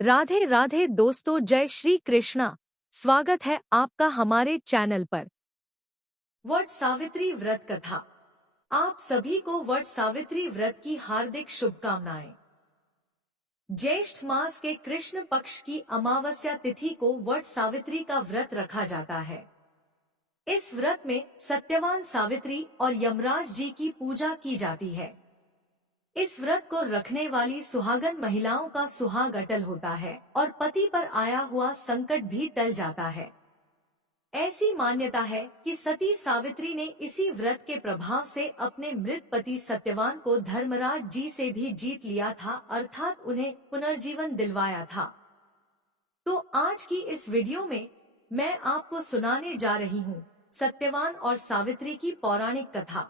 राधे राधे दोस्तों, जय श्री कृष्णा। स्वागत है आपका हमारे चैनल पर। वट सावित्री व्रत कथा। आप सभी को वट सावित्री व्रत की हार्दिक शुभकामनाएं। ज्येष्ठ मास के कृष्ण पक्ष की अमावस्या तिथि को वट सावित्री का व्रत रखा जाता है। इस व्रत में सत्यवान सावित्री और यमराज जी की पूजा की जाती है। इस व्रत को रखने वाली सुहागन महिलाओं का सुहाग अटल होता है और पति पर आया हुआ संकट भी टल जाता है। ऐसी मान्यता है कि सती सावित्री ने इसी व्रत के प्रभाव से अपने मृत पति सत्यवान को धर्मराज जी से भी जीत लिया था, अर्थात उन्हें पुनर्जीवन दिलवाया था। तो आज की इस वीडियो में मैं आपको सुनाने जा रही हूँ सत्यवान और सावित्री की पौराणिक कथा।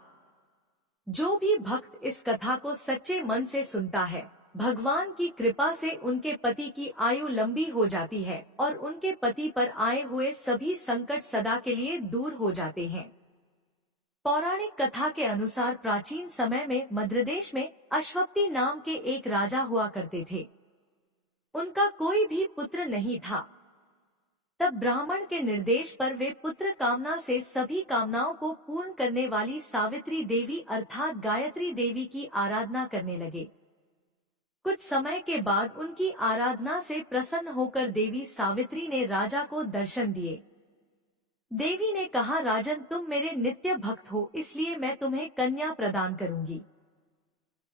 जो भी भक्त इस कथा को सच्चे मन से सुनता है, भगवान की कृपा से उनके पति की आयु लंबी हो जाती है और उनके पति पर आए हुए सभी संकट सदा के लिए दूर हो जाते हैं। पौराणिक कथा के अनुसार प्राचीन समय में मध्य देश में अश्वपति नाम के एक राजा हुआ करते थे। उनका कोई भी पुत्र नहीं था। तब ब्राह्मण के निर्देश पर वे पुत्र कामना से सभी कामनाओं को पूर्ण करने वाली सावित्री देवी अर्थात गायत्री देवी की आराधना करने लगे। कुछ समय के बाद उनकी आराधना से प्रसन्न होकर देवी सावित्री ने राजा को दर्शन दिए। देवी ने कहा, राजन, तुम मेरे नित्य भक्त हो, इसलिए मैं तुम्हें कन्या प्रदान करूंगी।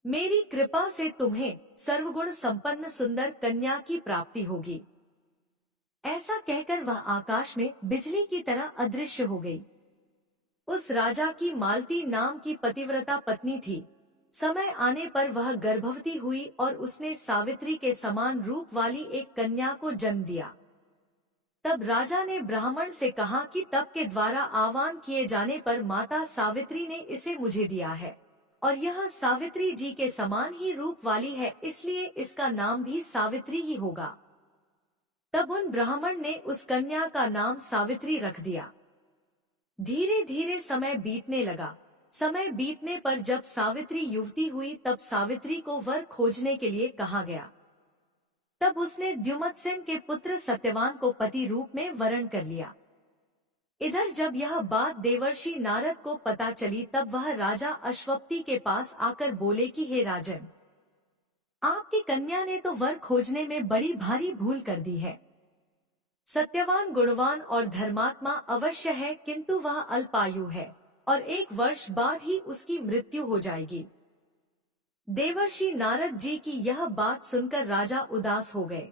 मेरी कृपा से तुम्हें सर्वगुण संपन्न सुंदर कन्या की प्राप्ति होगी। ऐसा कहकर वह आकाश में बिजली की तरह अदृश्य हो गई। उस राजा की मालती नाम की पतिव्रता पत्नी थी। समय आने पर वह गर्भवती हुई और उसने सावित्री के समान रूप वाली एक कन्या को जन्म दिया। तब राजा ने ब्राह्मण से कहा कि तप के द्वारा आह्वान किए जाने पर माता सावित्री ने इसे मुझे दिया है और यह सावित्री जी के समान ही रूप वाली है, इसलिए इसका नाम भी सावित्री ही होगा। तब उन ब्राह्मण ने उस कन्या का नाम सावित्री रख दिया। धीरे धीरे समय बीतने लगा। समय बीतने पर जब सावित्री युवती हुई तब सावित्री को वर खोजने के लिए कहा गया। तब उसने द्युमत्सेन के पुत्र सत्यवान को पति रूप में वरण कर लिया। इधर जब यह बात देवर्षि नारद को पता चली तब वह राजा अश्वपति के पास आकर बोले कि हे राजन, आपकी कन्या ने तो वर खोजने में बड़ी भारी भूल कर दी है। सत्यवान गुणवान और धर्मात्मा अवश्य है, किंतु वह अल्पायु है और 1 वर्ष बाद ही उसकी मृत्यु हो जाएगी। देवर्षि नारद जी की यह बात सुनकर राजा उदास हो गए।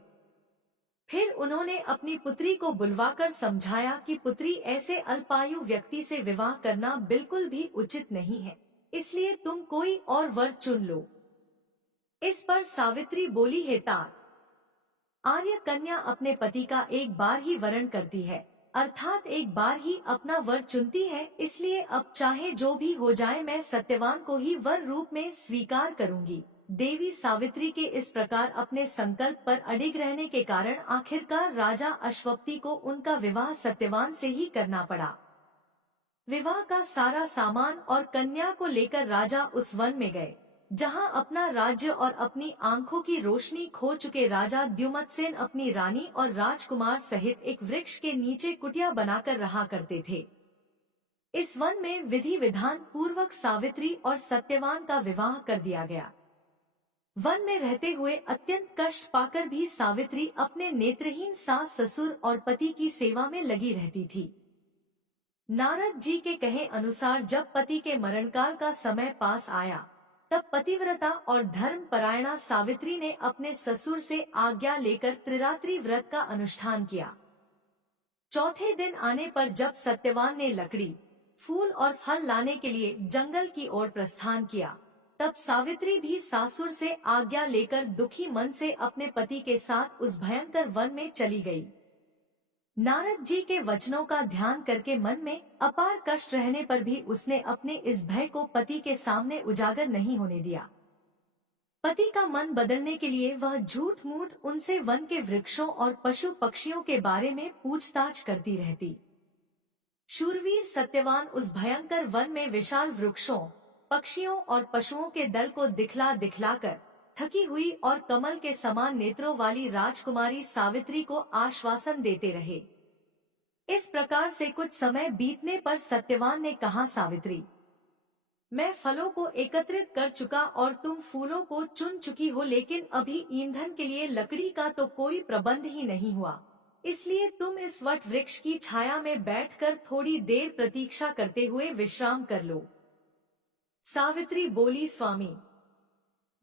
फिर उन्होंने अपनी पुत्री को बुलवाकर समझाया कि पुत्री, ऐसे अल्पायु व्यक्ति से विवाह करना बिल्कुल भी उचित नहीं है, इसलिए तुम कोई और वर चुन लो। इस पर सावित्री बोली, हे तात, आर्य कन्या अपने पति का एक बार ही वरण करती है, अर्थात एक बार ही अपना वर चुनती है, इसलिए अब चाहे जो भी हो जाए मैं सत्यवान को ही वर रूप में स्वीकार करूंगी। देवी सावित्री के इस प्रकार अपने संकल्प पर अडिग रहने के कारण आखिरकार राजा अश्वपति को उनका विवाह सत्यवान से ही करना पड़ा। विवाह का सारा सामान और कन्या को लेकर राजा उस वन में गए जहां अपना राज्य और अपनी आंखों की रोशनी खो चुके राजा द्युमत्सेन अपनी रानी और राजकुमार सहित एक वृक्ष के नीचे कुटिया बनाकर रहा करते थे। इस वन में विधि विधान पूर्वक सावित्री और सत्यवान का विवाह कर दिया गया। वन में रहते हुए अत्यंत कष्ट पाकर भी सावित्री अपने नेत्रहीन सास ससुर और पति की सेवा में लगी रहती थी। नारद जी के कहे अनुसार जब पति के मरणकाल का समय पास आया तब पतिव्रता और धर्म परायणा सावित्री ने अपने ससुर से आज्ञा लेकर त्रिरात्रि व्रत का अनुष्ठान किया। चौथे दिन आने पर जब सत्यवान ने लकड़ी, फूल और फल लाने के लिए जंगल की ओर प्रस्थान किया तब सावित्री भी सासुर से आज्ञा लेकर दुखी मन से अपने पति के साथ उस भयंकर वन में चली गई। नारद जी के वचनों का ध्यान करके मन में अपार कष्ट रहने पर भी उसने अपने इस भय को पति के सामने उजागर नहीं होने दिया। पति का मन बदलने के लिए वह झूठ मूठ उनसे वन के वृक्षों और पशु पक्षियों के बारे में पूछताछ करती रहती। शूरवीर सत्यवान उस भयंकर वन में विशाल वृक्षों, पक्षियों और पशुओं के दल को दिखला दिखलाकर थकी हुई और कमल के समान नेत्रों वाली राजकुमारी सावित्री को आश्वासन देते रहे। इस प्रकार से कुछ समय बीतने पर सत्यवान ने कहा, सावित्री, मैं फलों को एकत्रित कर चुका और तुम फूलों को चुन चुकी हो, लेकिन अभी ईंधन के लिए लकड़ी का तो कोई प्रबंध ही नहीं हुआ। इसलिए तुम इस वट वृक्ष की छाया में बैठकर थोड़ी देर प्रतीक्षा करते हुए विश्राम कर लो। सावित्री बोली, स्वामी,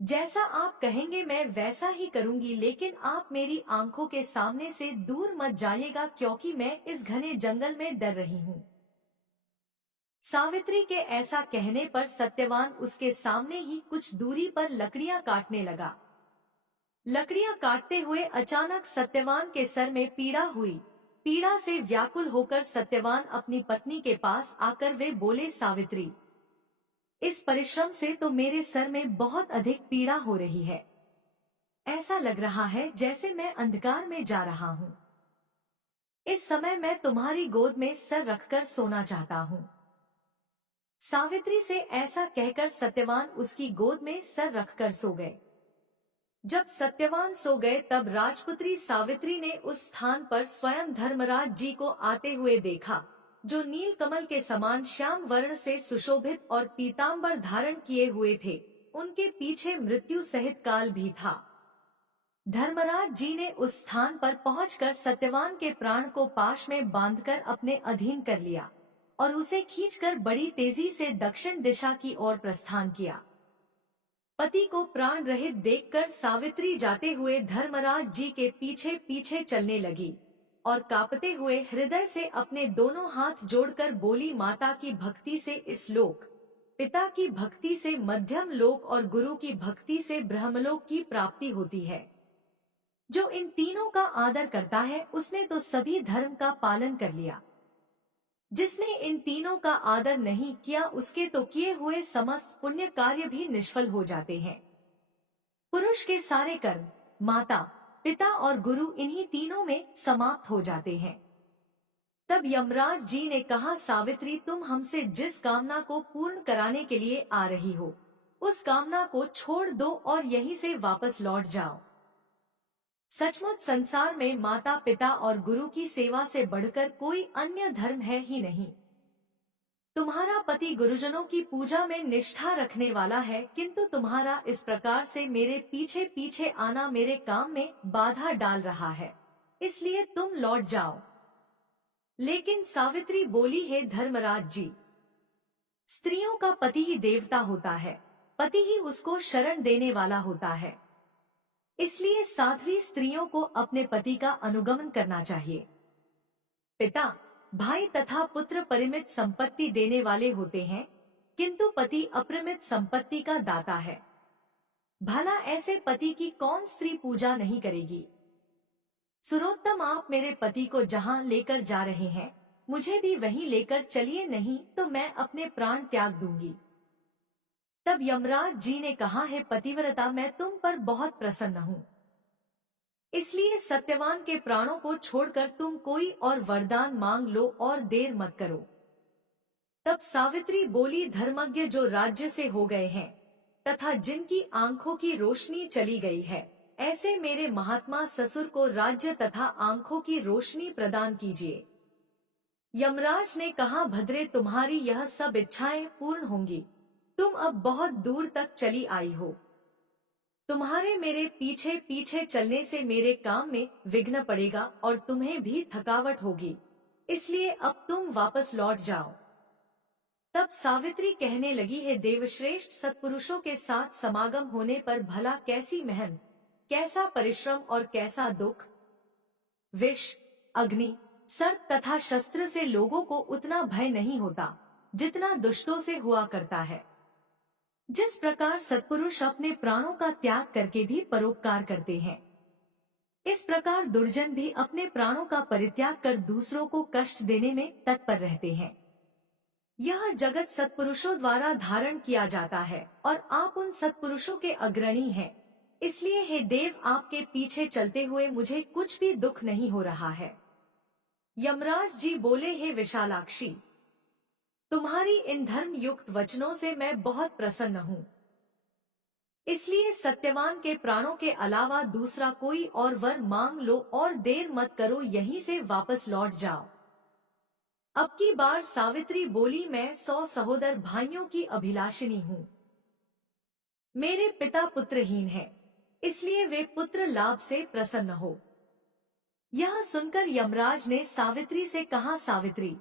जैसा आप कहेंगे मैं वैसा ही करूंगी, लेकिन आप मेरी आंखों के सामने से दूर मत जाइएगा, क्योंकि मैं इस घने जंगल में डर रही हूँ। सावित्री के ऐसा कहने पर सत्यवान उसके सामने ही कुछ दूरी पर लकड़ियां काटने लगा। लकड़ियां काटते हुए अचानक सत्यवान के सर में पीड़ा हुई। पीड़ा से व्याकुल होकर सत्यवान अपनी पत्नी के पास आकर वे बोले, सावित्री, इस परिश्रम से तो मेरे सर में बहुत अधिक पीड़ा हो रही है। ऐसा लग रहा है जैसे मैं अंधकार में जा रहा हूँ। इस समय मैं तुम्हारी गोद में सर रखकर सोना चाहता हूँ। सावित्री से ऐसा कहकर सत्यवान उसकी गोद में सर रखकर सो गए। जब सत्यवान सो गए तब राजपुत्री सावित्री ने उस स्थान पर स्वयं धर्मराज जी को आते हुए देखा, जो नील कमल के समान श्याम वर्ण से सुशोभित और पीतांबर धारण किए हुए थे। उनके पीछे मृत्यु सहित काल भी था। धर्मराज जी ने उस स्थान पर पहुंचकर सत्यवान के प्राण को पाश में बांधकर अपने अधीन कर लिया और उसे खींचकर बड़ी तेजी से दक्षिण दिशा की ओर प्रस्थान किया। पति को प्राण रहित देखकर सावित्री जाते हुए धर्मराज जी के पीछे पीछे चलने लगी और कांपते हुए हृदय से अपने दोनों हाथ जोड़कर बोली, माता की भक्ति से इस लोक, पिता की भक्ति से मध्यम लोक और गुरु की भक्ति से ब्रह्मलोक की प्राप्ति होती है। जो इन तीनों का आदर करता है उसने तो सभी धर्म का पालन कर लिया। जिसने इन तीनों का आदर नहीं किया उसके तो किए हुए समस्त पुण्य कार्य भी निष्फल हो जाते हैं। पुरुष के सारे कर्म माता, पिता और गुरु इन्हीं तीनों में समाप्त हो जाते हैं। तब यमराज जी ने कहा, सावित्री, तुम हमसे जिस कामना को पूर्ण कराने के लिए आ रही हो उस कामना को छोड़ दो और यहीं से वापस लौट जाओ। सचमुच संसार में माता पिता और गुरु की सेवा से बढ़कर कोई अन्य धर्म है ही नहीं। तुम्हारा पति गुरुजनों की पूजा में निष्ठा रखने वाला है, किंतु तुम्हारा इस प्रकार से मेरे पीछे पीछे आना मेरे काम में बाधा डाल रहा है, इसलिए तुम लौट जाओ। लेकिन सावित्री बोली, हे धर्मराज जी, स्त्रियों का पति ही देवता होता है, पति ही उसको शरण देने वाला होता है। इसलिए साध्वी स्त्रियों को अपने पति का अनुगमन करना चाहिए। पिता, भाई तथा पुत्र परिमित संपत्ति देने वाले होते हैं, किंतु पति अपरिमित संपत्ति का दाता है। भला ऐसे पति की कौन स्त्री पूजा नहीं करेगी। सुरोत्तम, आप मेरे पति को जहां लेकर जा रहे हैं मुझे भी वहीं लेकर चलिए, नहीं तो मैं अपने प्राण त्याग दूंगी। तब यमराज जी ने कहा, हे पतिव्रता, मैं तुम पर बहुत प्रसन्न हूँ, इसलिए सत्यवान के प्राणों को छोड़कर तुम कोई और वरदान मांग लो और देर मत करो। तब सावित्री बोली, धर्मज्ञ जो राज्य से हो गए हैं तथा जिनकी आंखों की रोशनी चली गई है, ऐसे मेरे महात्मा ससुर को राज्य तथा आंखों की रोशनी प्रदान कीजिए। यमराज ने कहा, भद्रे, तुम्हारी यह सब इच्छाएं पूर्ण होंगी। तुम अब बहुत दूर तक चली आई हो। तुम्हारे मेरे पीछे पीछे चलने से मेरे काम में विघ्न पड़ेगा और तुम्हें भी थकावट होगी, इसलिए अब तुम वापस लौट जाओ। तब सावित्री कहने लगी, है देवश्रेष्ठ, सत्पुरुषों के साथ समागम होने पर भला कैसी मेहनत, कैसा परिश्रम और कैसा दुख। विष, अग्नि, सर्प तथा शस्त्र से लोगों को उतना भय नहीं होता जितना दुष्टों से हुआ करता है। जिस प्रकार सत्पुरुष अपने प्राणों का त्याग करके भी परोपकार करते हैं, इस प्रकार दुर्जन भी अपने प्राणों का परित्याग कर दूसरों को कष्ट देने में तत्पर रहते हैं। यह जगत सत्पुरुषों द्वारा धारण किया जाता है और आप उन सत्पुरुषों के अग्रणी हैं। इसलिए हे देव, आपके पीछे चलते हुए मुझे कुछ भी दुख नहीं हो रहा है। यमराज जी बोले, हे विशालाक्षी, तुम्हारी इन धर्म युक्त वचनों से मैं बहुत प्रसन्न हूँ। इसलिए सत्यवान के प्राणों के अलावा दूसरा कोई और वर मांग लो और देर मत करो, यहीं से वापस लौट जाओ। अब की बार सावित्री बोली, मैं 100 सहोदर भाइयों की अभिलाषिनी हूँ। मेरे पिता पुत्रहीन हैं, इसलिए वे पुत्र लाभ से प्रसन्न हो। यह सुनकर यमराज ने सावित्री से कहा, सावित्री,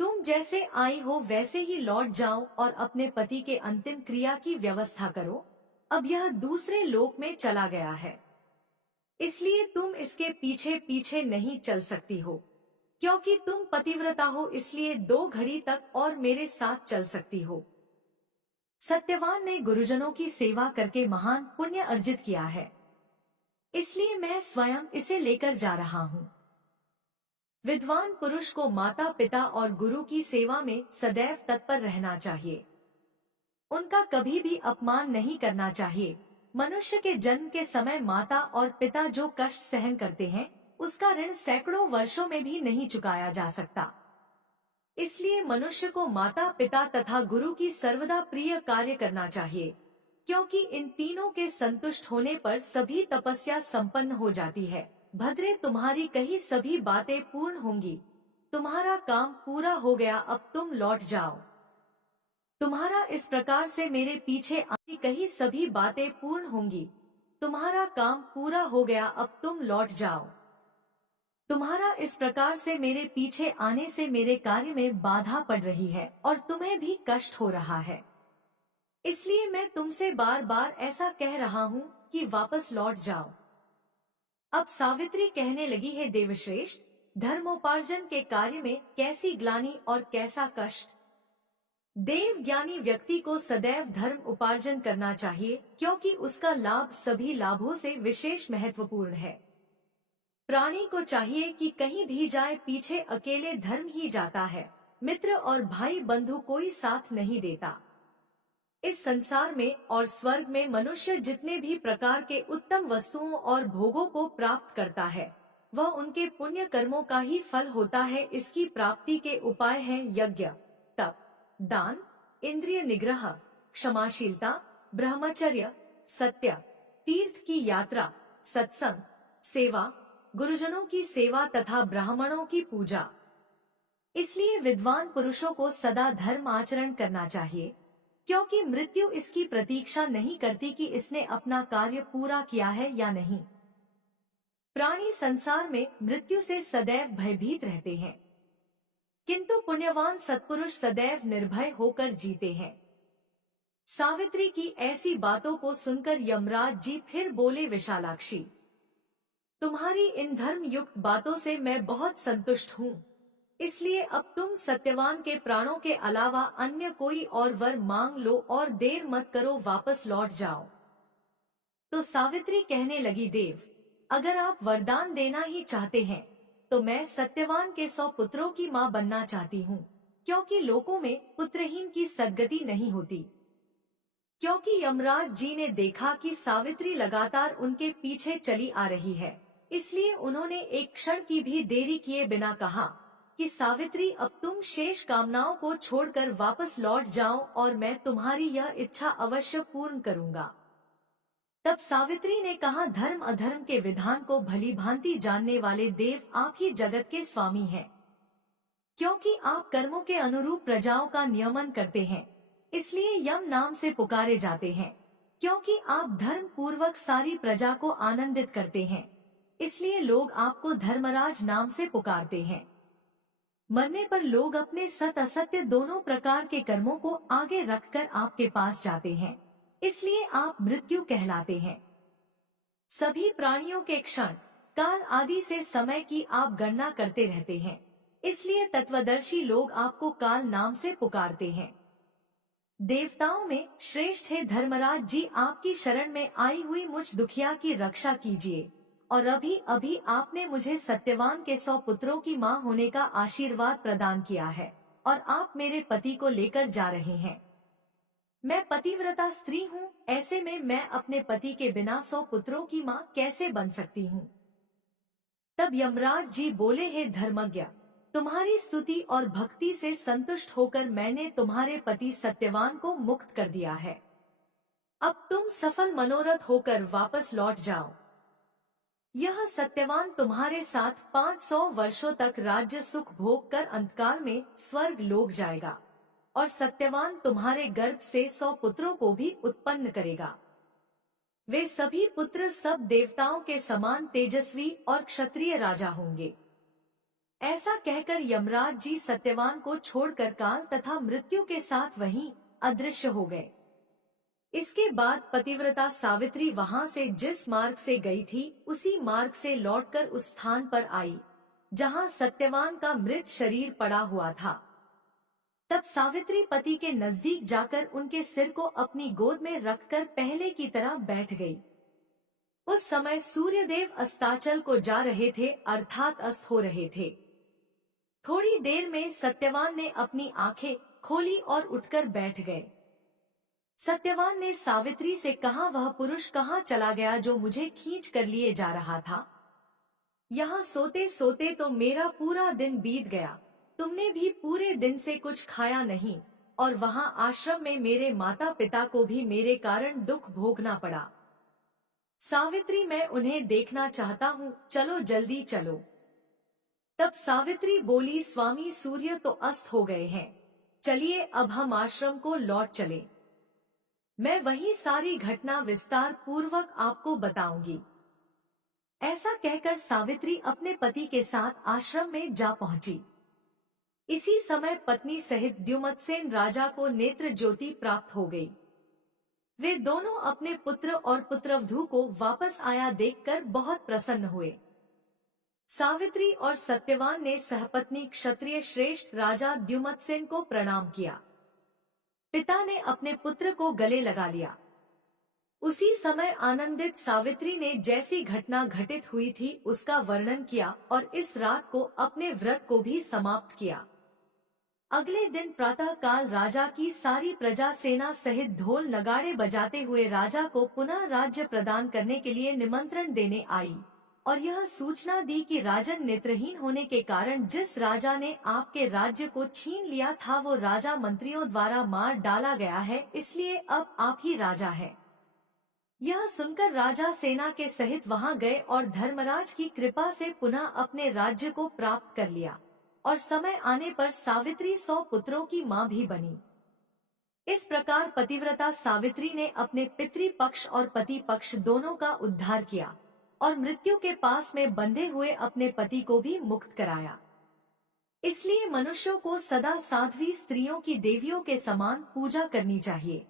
तुम जैसे आई हो वैसे ही लौट जाओ और अपने पति के अंतिम क्रिया की व्यवस्था करो। अब यह दूसरे लोक में चला गया है, इसलिए तुम इसके पीछे पीछे नहीं चल सकती हो। क्योंकि तुम पतिव्रता हो, इसलिए 2 घड़ी तक और मेरे साथ चल सकती हो। सत्यवान ने गुरुजनों की सेवा करके महान पुण्य अर्जित किया है, इसलिए मैं स्वयं इसे लेकर जा रहा हूँ। विद्वान पुरुष को माता पिता और गुरु की सेवा में सदैव तत्पर रहना चाहिए। उनका कभी भी अपमान नहीं करना चाहिए। मनुष्य के जन्म के समय माता और पिता जो कष्ट सहन करते हैं, उसका ऋण सैकड़ों वर्षों में भी नहीं चुकाया जा सकता। इसलिए मनुष्य को माता पिता तथा गुरु की सर्वदा प्रिय कार्य करना चाहिए, क्योंकि इन तीनों के संतुष्ट होने पर सभी तपस्या संपन्न हो जाती है। भद्रे, तुम्हारी कही सभी बातें पूर्ण होंगी। तुम्हारा काम पूरा हो गया, अब तुम लौट जाओ। तुम्हारा इस प्रकार से मेरे पीछे आने कही सभी बातें पूर्ण होंगी। तुम्हारा काम पूरा हो गया, अब तुम लौट जाओ। तुम्हारा इस प्रकार से मेरे पीछे आने से मेरे कार्य में बाधा पड़ रही है और तुम्हें भी कष्ट हो रहा है। इसलिए मैं तुमसे बार बार ऐसा कह रहा हूँ कि वापस लौट जाओ। अब सावित्री कहने लगी, है देवश्रेष्ठ, धर्मोपार्जन के कार्य में कैसी ग्लानि और कैसा कष्ट। देव ज्ञानी व्यक्ति को सदैव धर्म उपार्जन करना चाहिए, क्योंकि उसका लाभ सभी लाभों से विशेष महत्वपूर्ण है। प्राणी को चाहिए कि कहीं भी जाए, पीछे अकेले धर्म ही जाता है, मित्र और भाई बंधु कोई साथ नहीं देता। इस संसार में और स्वर्ग में मनुष्य जितने भी प्रकार के उत्तम वस्तुओं और भोगों को प्राप्त करता है, वह उनके पुण्य कर्मों का ही फल होता है। इसकी प्राप्ति के उपाय हैं यज्ञ, तप, दान, इंद्रिय निग्रह, क्षमाशीलता, ब्रह्मचर्य, सत्य, तीर्थ की यात्रा, सत्संग, सेवा, गुरुजनों की सेवा तथा ब्राह्मणों की पूजा। इसलिए विद्वान पुरुषों को सदा धर्म आचरण करना चाहिए, क्योंकि मृत्यु इसकी प्रतीक्षा नहीं करती कि इसने अपना कार्य पूरा किया है या नहीं। प्राणी संसार में मृत्यु से सदैव भयभीत रहते हैं, किंतु पुण्यवान सत्पुरुष सदैव निर्भय होकर जीते हैं। सावित्री की ऐसी बातों को सुनकर यमराज जी फिर बोले, विशालाक्षी, तुम्हारी इन धर्म युक्त बातों से मैं बहुत संतुष्ट हूँ। इसलिए अब तुम सत्यवान के प्राणों के अलावा अन्य कोई और वर मांग लो और देर मत करो, वापस लौट जाओ। तो सावित्री कहने लगी, देव, अगर आप वरदान देना ही चाहते हैं तो मैं सत्यवान के 100 पुत्रों की माँ बनना चाहती हूँ, क्योंकि लोकों में पुत्रहीन की सद्गति नहीं होती। क्योंकि यमराज जी ने देखा कि सावित्री लगातार उनके पीछे चली आ रही है, इसलिए उन्होंने एक क्षण की भी देरी किए बिना कहा कि सावित्री, अब तुम शेष कामनाओं को छोड़कर वापस लौट जाओ और मैं तुम्हारी यह इच्छा अवश्य पूर्ण करूंगा। तब सावित्री ने कहा, धर्म अधर्म के विधान को भली भांति जानने वाले देव, आप ही जगत के स्वामी हैं। क्योंकि आप कर्मों के अनुरूप प्रजाओं का नियमन करते हैं, इसलिए यम नाम से पुकारे जाते हैं। क्योंकि आप धर्म पूर्वक सारी प्रजा को आनंदित करते हैं, इसलिए लोग आपको धर्मराज नाम से पुकारते हैं। मरने पर लोग अपने सत असत्य दोनों प्रकार के कर्मों को आगे रखकर आपके पास जाते हैं, इसलिए आप मृत्यु कहलाते हैं। सभी प्राणियों के क्षण, काल आदि से समय की आप गणना करते रहते हैं, इसलिए तत्वदर्शी लोग आपको काल नाम से पुकारते हैं। देवताओं में श्रेष्ठ है धर्मराज जी, आपकी शरण में आई हुई मुझ दुखिया की रक्षा कीजिए। और अभी अभी आपने मुझे सत्यवान के 100 पुत्रों की माँ होने का आशीर्वाद प्रदान किया है और आप मेरे पति को लेकर जा रहे हैं। मैं पतिव्रता स्त्री हूँ, ऐसे में मैं अपने पति के बिना 100 पुत्रों की माँ कैसे बन सकती हूँ। तब यमराज जी बोले, हे धर्मज्ञ, तुम्हारी स्तुति और भक्ति से संतुष्ट होकर मैंने तुम्हारे पति सत्यवान को मुक्त कर दिया है। अब तुम सफल मनोरथ होकर वापस लौट जाओ। यह सत्यवान तुम्हारे साथ 500 वर्षों तक राज्य सुख भोग कर अंतकाल में स्वर्ग लोक जाएगा, और सत्यवान तुम्हारे गर्भ से 100 पुत्रों को भी उत्पन्न करेगा। वे सभी पुत्र सब देवताओं के समान तेजस्वी और क्षत्रिय राजा होंगे। ऐसा कहकर यमराज जी सत्यवान को छोड़कर काल तथा मृत्यु के साथ वहीं अदृश्य हो गए। इसके बाद पतिव्रता सावित्री वहां से जिस मार्ग से गई थी उसी मार्ग से लौटकर उस स्थान पर आई जहां सत्यवान का मृत शरीर पड़ा हुआ था। तब सावित्री पति के नजदीक जाकर उनके सिर को अपनी गोद में रखकर पहले की तरह बैठ गई। उस समय सूर्यदेव अस्ताचल को जा रहे थे, अर्थात अस्त हो रहे थे। थोड़ी देर में सत्यवान ने अपनी आंखें खोली और उठकर बैठ गए। सत्यवान ने सावित्री से कहा, वह पुरुष कहाँ चला गया जो मुझे खींच कर लिए जा रहा था? यहाँ सोते सोते तो मेरा पूरा दिन बीत गया। तुमने भी पूरे दिन से कुछ खाया नहीं, और वहाँ आश्रम में मेरे माता पिता को भी मेरे कारण दुख भोगना पड़ा। सावित्री, मैं उन्हें देखना चाहता हूँ, चलो जल्दी चलो। तब सावित्री बोली, स्वामी सूर्य तो अस्त हो गए हैं, चलिए अब हम आश्रम को लौट चले। मैं वही सारी घटना विस्तार पूर्वक आपको बताऊंगी। ऐसा कहकर सावित्री अपने पति के साथ आश्रम में जा पहुंची। इसी समय पत्नी सहित द्युमत्सेन राजा को नेत्र ज्योति प्राप्त हो गई। वे दोनों अपने पुत्र और पुत्रवधू को वापस आया देखकर बहुत प्रसन्न हुए। सावित्री और सत्यवान ने सहपत्नी क्षत्रिय श्रेष्ठ राजा द्युमत्सेन को प्रणाम किया। पिता ने अपने पुत्र को गले लगा लिया। उसी समय आनंदित सावित्री ने जैसी घटना घटित हुई थी उसका वर्णन किया और इस रात को अपने व्रत को भी समाप्त किया। अगले दिन प्रातः काल राजा की सारी प्रजा सेना सहित ढोल नगाड़े बजाते हुए राजा को पुनः राज्य प्रदान करने के लिए निमंत्रण देने आई, और यह सूचना दी कि राजन नेत्रहीन होने के कारण जिस राजा ने आपके राज्य को छीन लिया था वो राजा मंत्रियों द्वारा मार डाला गया है, इसलिए अब आप ही राजा हैं। यह सुनकर राजा सेना के सहित वहां गए और धर्मराज की कृपा से पुनः अपने राज्य को प्राप्त कर लिया, और समय आने पर सावित्री 100 पुत्रों की मां भी बनी। इस प्रकार पतिव्रता सावित्री ने अपने पितृ पक्ष और पति पक्ष दोनों का उद्धार किया और मृत्यु के पास में बंधे हुए अपने पति को भी मुक्त कराया। इसलिए मनुष्यों को सदा साध्वी स्त्रियों की देवियों के समान पूजा करनी चाहिए,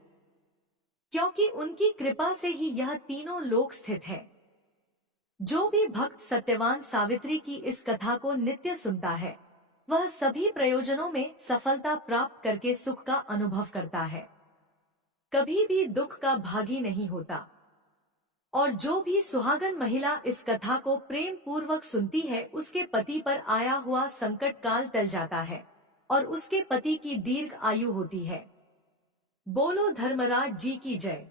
क्योंकि उनकी कृपा से ही यह तीनों लोक स्थित है। जो भी भक्त सत्यवान सावित्री की इस कथा को नित्य सुनता है वह सभी प्रयोजनों में सफलता प्राप्त करके सुख का अनुभव करता है, कभी भी दुख का भागी नहीं होता। और जो भी सुहागन महिला इस कथा को प्रेम पूर्वक सुनती है उसके पति पर आया हुआ संकट काल टल जाता है और उसके पति की दीर्घ आयु होती है। बोलो धर्मराज जी की जय।